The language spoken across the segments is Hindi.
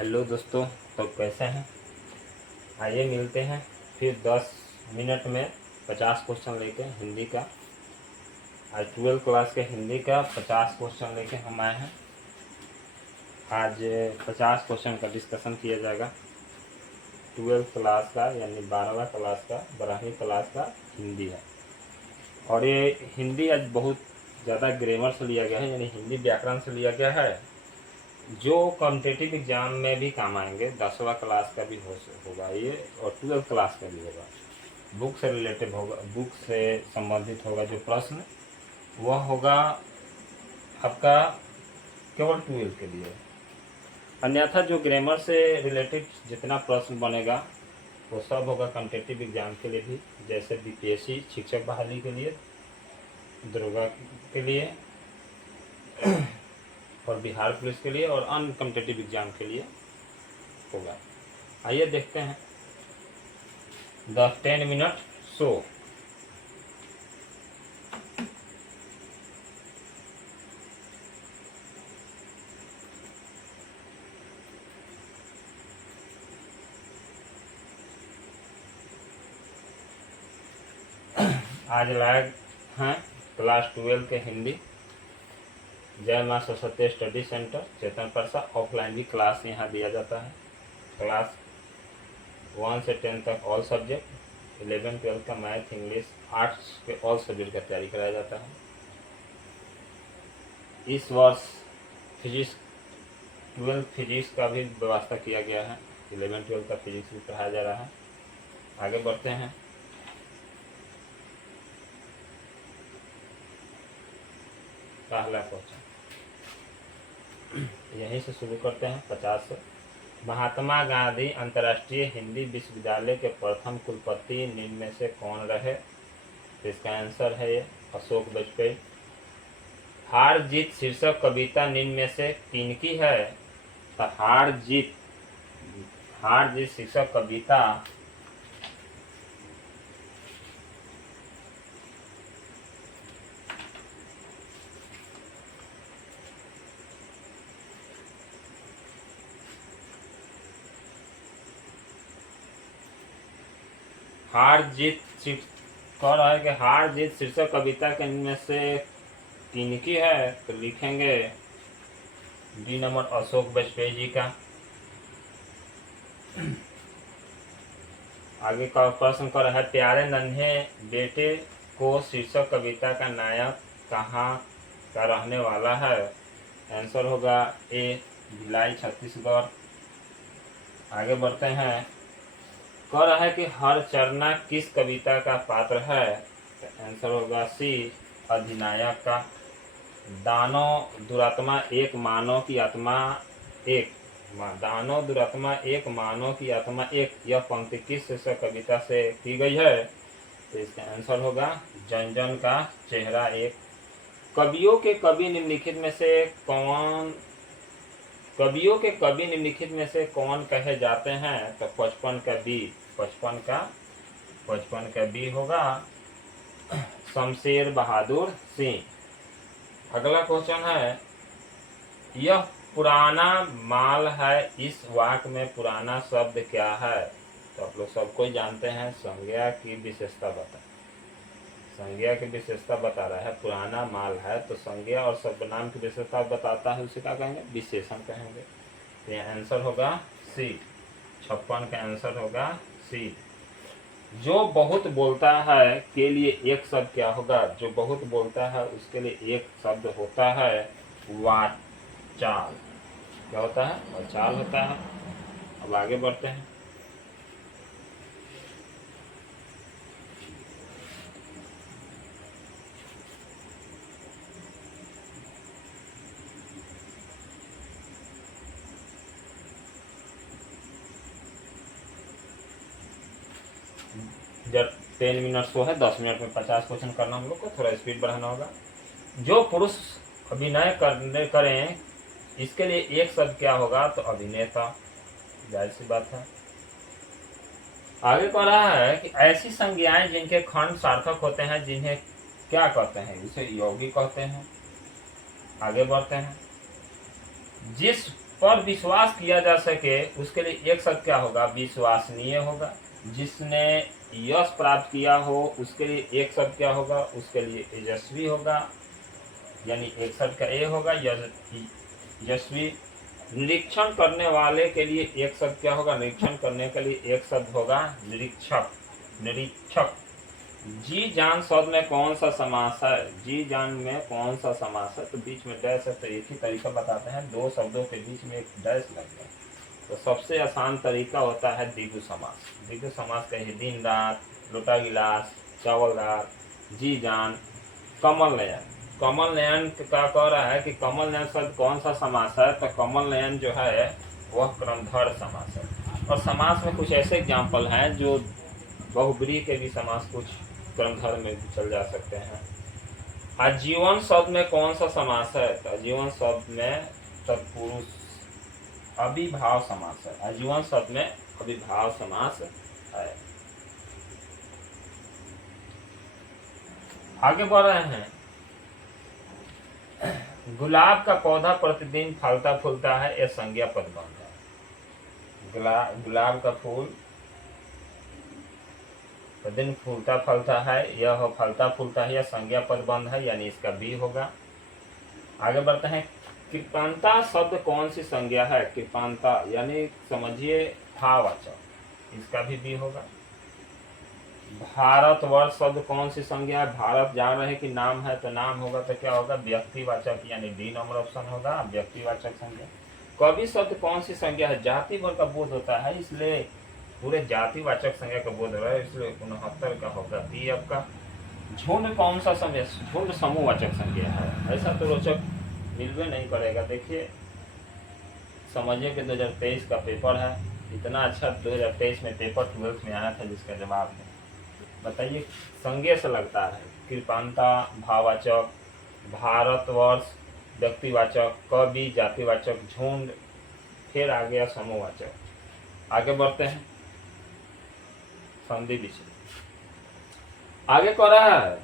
हेलो दोस्तों, तो कैसे हैं। आइए मिलते हैं फिर 10 मिनट में 50 क्वेश्चन लेके हिंदी का। आज 12 क्लास के हिंदी का 50 क्वेश्चन लेके हम आए हैं। आज 50 क्वेश्चन का डिस्कशन किया जाएगा। 12 क्लास का यानी 12वां क्लास का 12वीं क्लास का हिंदी है। और ये हिंदी आज बहुत ज़्यादा ग्रामर से लिया गया है, यानी हिंदी व्याकरण से लिया गया है, जो कॉम्पिटिटिव एग्जाम में भी काम आएंगे। 10वां क्लास का भी होगा ये, और 12 क्लास का भी होगा। बुक से रिलेटेड होगा, बुक से संबंधित होगा जो प्रश्न, वह होगा आपका केवल 12 के लिए। अन्यथा जो ग्रामर से रिलेटेड जितना प्रश्न बनेगा वो सब होगा कॉम्पिटिटिव एग्जाम के लिए भी, जैसे बीपीएससी शिक्षक बहाली के लिए, दरोगा के लिए और बिहार पुलिस के लिए और अन्य कॉम्पिटिटिव एग्जाम के लिए होगा। आइए देखते हैं 10 मिनट शो। आज लायक हैं क्लास 12 के हिंदी, जय माँ सरस्वती स्टडी सेंटर चेतन परसा। ऑफलाइन भी क्लास यहाँ दिया जाता है। क्लास 1 से 10 तक ऑल सब्जेक्ट, 11-12 का मैथ, इंग्लिश, आर्ट्स के ऑल सब्जेक्ट का तैयारी कराया जाता है। इस वर्ष फिजिक्स 12 फिजिक्स का भी व्यवस्था किया गया है। 11-12 का फिजिक्स भी पढ़ाया जा रहा है। आगे बढ़ते हैं। पहला क्वेश्चन यहीं से शुरू करते हैं 50 से। महात्मा गांधी अंतर्राष्ट्रीय हिंदी विश्वविद्यालय के प्रथम कुलपति निम्न में से कौन रहे। तो इसका आंसर है ये अशोक वाजपेयी। हार जीत शीर्षक कविता निम्न में से किनकी है। तो हार जीत शीर्षक कविता कह रहा है कि हार जीत शीर्षक कविता के में से किनकी है। तो लिखेंगे डी नंबर अशोक वाजपेयी जी का। आगे का प्रश्न कर रहा है प्यारे नन्हे बेटे को शीर्षक कविता का नायक कहाँ का रहने वाला है। आंसर होगा ए भिलाई छत्तीसगढ़। आगे बढ़ते हैं। कह रहा है कि हर चरना किस कविता का पात्र है। तो आंसर होगा सी अधिनायक का। दानो दुरात्मा एक मानव की आत्मा एक, दानो दुरात्मा एक मानव की आत्मा एक, यह पंक्ति किस शीर्षक कविता से की गई है। तो इसका आंसर होगा जनजन का चेहरा एक। कवियों के कवि निम्नलिखित में से कौन कहे जाते हैं। तो 55 का बी होगा शमशेर बहादुर सिंह। अगला क्वेश्चन है यह पुराना माल है, इस वाक्य में पुराना शब्द क्या है। तो आप लोग सबको जानते हैं संज्ञा की विशेषता बता रहा है। पुराना माल है तो संज्ञा और सर्वनाम की विशेषता बताता है, उसे क्या कहेंगे, विशेषण कहेंगे। तो यह आंसर होगा सी। 56 का आंसर होगा सी। जो बहुत बोलता है के लिए एक शब्द क्या होगा। जो बहुत बोलता है उसके लिए एक शब्द होता है वाचाल। क्या होता है, वाचाल होता है। अब आगे बढ़ते हैं। जब 10 मिनट शो है, 10 मिनट में 50 क्वेश्चन करना हम लोग को, थोड़ा स्पीड बढ़ाना होगा। जो पुरुष अभिनय करें इसके लिए एक शब्द क्या होगा। तो अभिनेता, जाहिर सी बात है। आगे कह रहा है कि ऐसी संज्ञाएं जिनके खंड सार्थक होते हैं जिन्हें क्या कहते हैं। इसे यौगिक कहते हैं। आगे बढ़ते हैं। जिस पर विश्वास किया जा सके उसके लिए एक शब्द क्या होगा, विश्वसनीय होगा। जिसने यश प्राप्त किया हो उसके लिए एक शब्द क्या होगा, उसके लिए यशस्वी होगा, यानी एक शब्द का ए होगा यशस्वी। निरीक्षण करने वाले के लिए एक शब्द क्या होगा, निरीक्षण करने के लिए एक शब्द होगा निरीक्षक, निरीक्षक। जी जान शब्द में कौन सा समास है, जी जान में कौन सा समास है, तो बीच में डैश है, तो एक ही तरीका बताते हैं, दो शब्दों के बीच में एक डैश लग जाए तो सबसे आसान तरीका होता है द्विगु समास। द्विगु समास कहिए दिन रात, लोटा गिलास, चावल रात, जी जान, कमल नयन। कमल नयन क्या कह रहा है कि कमल नयन शब्द कौन सा समास है, तो कमल नयन जो है वह क्रमधर समास है। और समास में कुछ ऐसे एग्जाम्पल हैं जो बहुब्रीहि के भी समास कुछ क्रमधर में भी चल जा सकते हैं। आजीवन शब्द में कौन सा समास है, तो आजीवन शब्द में तत्पुरुष अभिभाव समास है। आजीवन शब्द में अभिभाव समास है। आगे बढ़ रहे हैं। गुलाब का पौधा प्रतिदिन फलता फूलता है, यह संज्ञा पदबंध है। गुलाब का फूल प्रतिदिन फूलता फलता है, यह फलता फूलता है, यह संज्ञा पदबंध है, यानी इसका बी होगा। आगे बढ़ते हैं। कृपांता शब्द कौन सी संज्ञा है, कृपांता यानी समझिए भाववाचक, इसका भी बी होगा। भारतवर्ष शब्द कौन सी संज्ञा है, भारत जान रहे कि नाम है, तो नाम होगा तो क्या होगा, व्यक्तिवाचक, यानी डी नंबर ऑप्शन होगा, व्यक्तिवाचक संज्ञा। कवि शब्द कौन सी संज्ञा है, जाति वर्ग का बोध होता है, इसलिए पूरे जातिवाचक संज्ञा का बोध हो रहा है, इसलिए 69 का होगा बी आपका। झुंड कौन सा संज्ञा, झुंड समूहवाचक संज्ञा है। ऐसा तो रोचक मिलवे नहीं करेगा। देखिए समझिए कि 2023 का पेपर है, इतना अच्छा 2023 में पेपर 12th में आया था जिसका जवाब है, बताइए संज्ञा से लगता है। कृपांता भाववाचक, भारतवर्ष व्यक्तिवाचक, कवि जातिवाचक, झुंड फिर आ गया समूहवाचक। आगे बढ़ते हैं। संधि विच्छेद आगे कह रहा है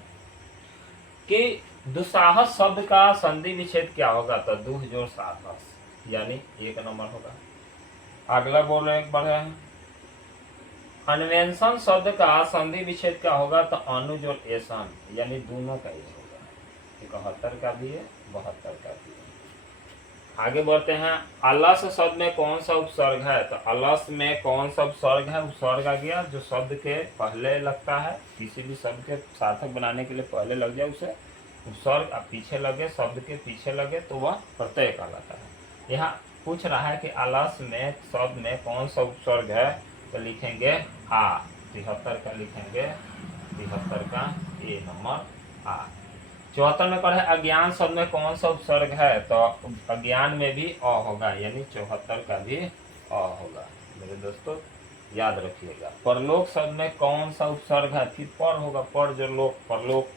कि दुस्साहस शब्द का संधि विच्छेद क्या होगा, तो दुह जोड़ साहस, यानी एक नंबर होगा। अगला बोल रहे हैं अन्वेषण शब्द का संधि विच्छेद क्या होगा, तो अनु जोड़ एसन, यानी दोनों का ये होगा। 71 का भी है, 72 का भी है। आगे बढ़ते हैं। अलस शब्द में कौन सा उपसर्ग है, तो अलस में कौन सा उपसर्ग है, उपसर्ग आ गया जो शब्द के पहले लगता है, किसी भी शब्द के सार्थक बनाने के लिए पहले लग जाए उसे उपसर्ग, अब पीछे लगे, शब्द के पीछे लगे तो वह प्रत्यय कहलाता है। यहाँ पूछ रहा है कि अलस में शब्द में कौन सा उपसर्ग है, तो लिखेंगे आ, 73 का लिखेंगे, 73 का ए नंबर आ। 74 में पढ़े अज्ञान शब्द में कौन सा उपसर्ग है, तो अज्ञान में भी अ होगा, यानी 74 का भी अ होगा। मेरे दोस्तों याद रखिएगा। परलोक शब्द में कौन सा उपसर्ग है, फिर पर होगा, पर जो लोक परलोक,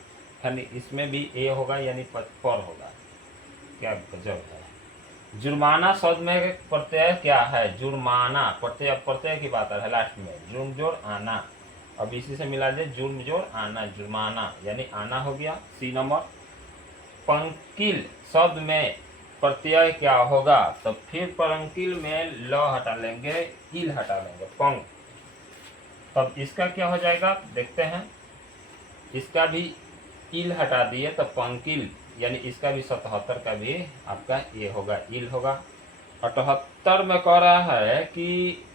यानी इसमें भी ए होगा, यानी पर होगा। क्या गजब है। जुर्माना शब्द में प्रत्यय क्या है, जुर्माना प्रत्यय, प्रत्यय की बात है लास्ट में, जुर्म जोड़ आना, अब इसी से मिला दे, जुर्म जोड़ आना, जुर्माना यानी आना हो गया। सी नंबर। पंकिल शब्द में प्रत्यय क्या होगा, तो फिर पंकिल में ल हटा लेंगे, इल हटा लेंगे, पंक, तब इसका क्या हो जाएगा देखते हैं। इसका भी इल हटा दिए तो पंकिल, यानी इसका भी 77 का भी आपका ये होगा, इल होगा। 78 में कह रहा है कि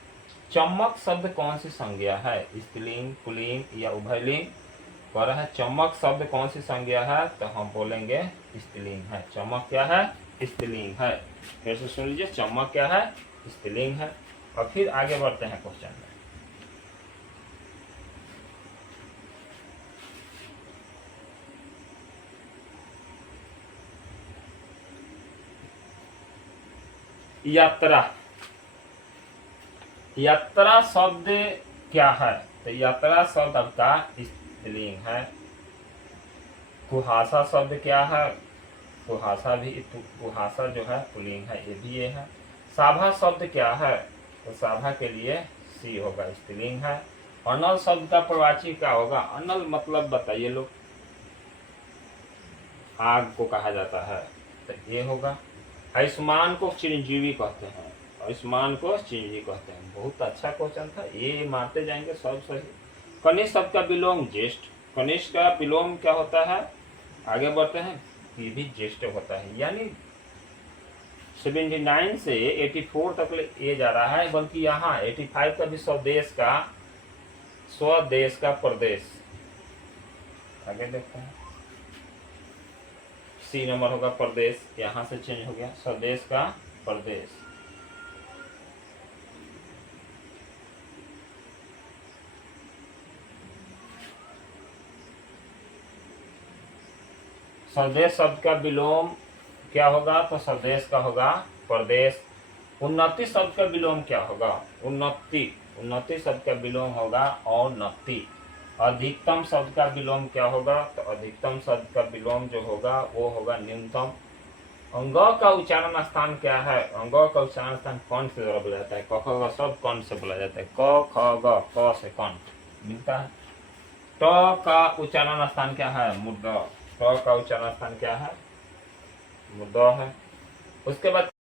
चम्मक शब्द कौन सी संज्ञा है, स्त्रीलिंग पुल्लिंग या उभयलिंग। कह रहा है चम्मक शब्द कौन सी संज्ञा है, तो हम बोलेंगे स्त्रीलिंग है। चम्मक क्या है, स्त्रीलिंग है। फिर से सुन लीजिए, चम्मक क्या है, स्त्रीलिंग है। और फिर आगे बढ़ते हैं क्वेश्चन में। यात्रा, यात्रा शब्द क्या है, तो यात्रा शब्द आपका स्त्रीलिंग है। कुहासा शब्द क्या है, कुहासा भी, कुहासा जो है पुल्लिंग है, ये भी ये है। साभा शब्द क्या है, तो साभा के लिए सी होगा, स्त्रीलिंग है। अनल शब्द का प्रवाची क्या होगा, अनल मतलब बताइए लोग, आग को कहा जाता है, तो ये होगा। आयुष्मान को चिरंजीवी कहते हैं, आयुष्मान को चिरंजीवी कहते हैं। बहुत अच्छा क्वेश्चन था, ये मारते जाएंगे सब सही। कनिष्ठ शब्द का विलोम ज्येष्ठ, कनिष्ठ का विलोम क्या होता है, आगे बढ़ते हैं, ये भी ज्येष्ठ होता है। यानी 79 से 84 तक ये जा रहा है, बल्कि यहाँ 85 का भी स्वदेश का प्रदेश। आगे देखते हैं, सी नंबर होगा प्रदेश, यहां से चेंज हो गया स्वदेश का प्रदेश। स्वदेश शब्द का विलोम क्या होगा, तो स्वदेश का होगा प्रदेश। उन्नति शब्द का विलोम क्या होगा, उन्नति, उन्नति शब्द का विलोम होगा औन्नति। अधिकतम शब्द का विलोम क्या होगा, तो अधिकतम शब्द का विलोम जो होगा वो होगा न्यूनतम। अंग का उच्चारण स्थान क्या है, अंग का उच्चारण स्थान कौन से द्वारा बोला जाता है, क ख ग सब कौन से बोला जाता है, क ख ग क से कौन मिलता है। ट का उच्चारण स्थान क्या है, मुद्दा, ट का उच्चारण स्थान क्या है, मुद्दा है। उसके बाद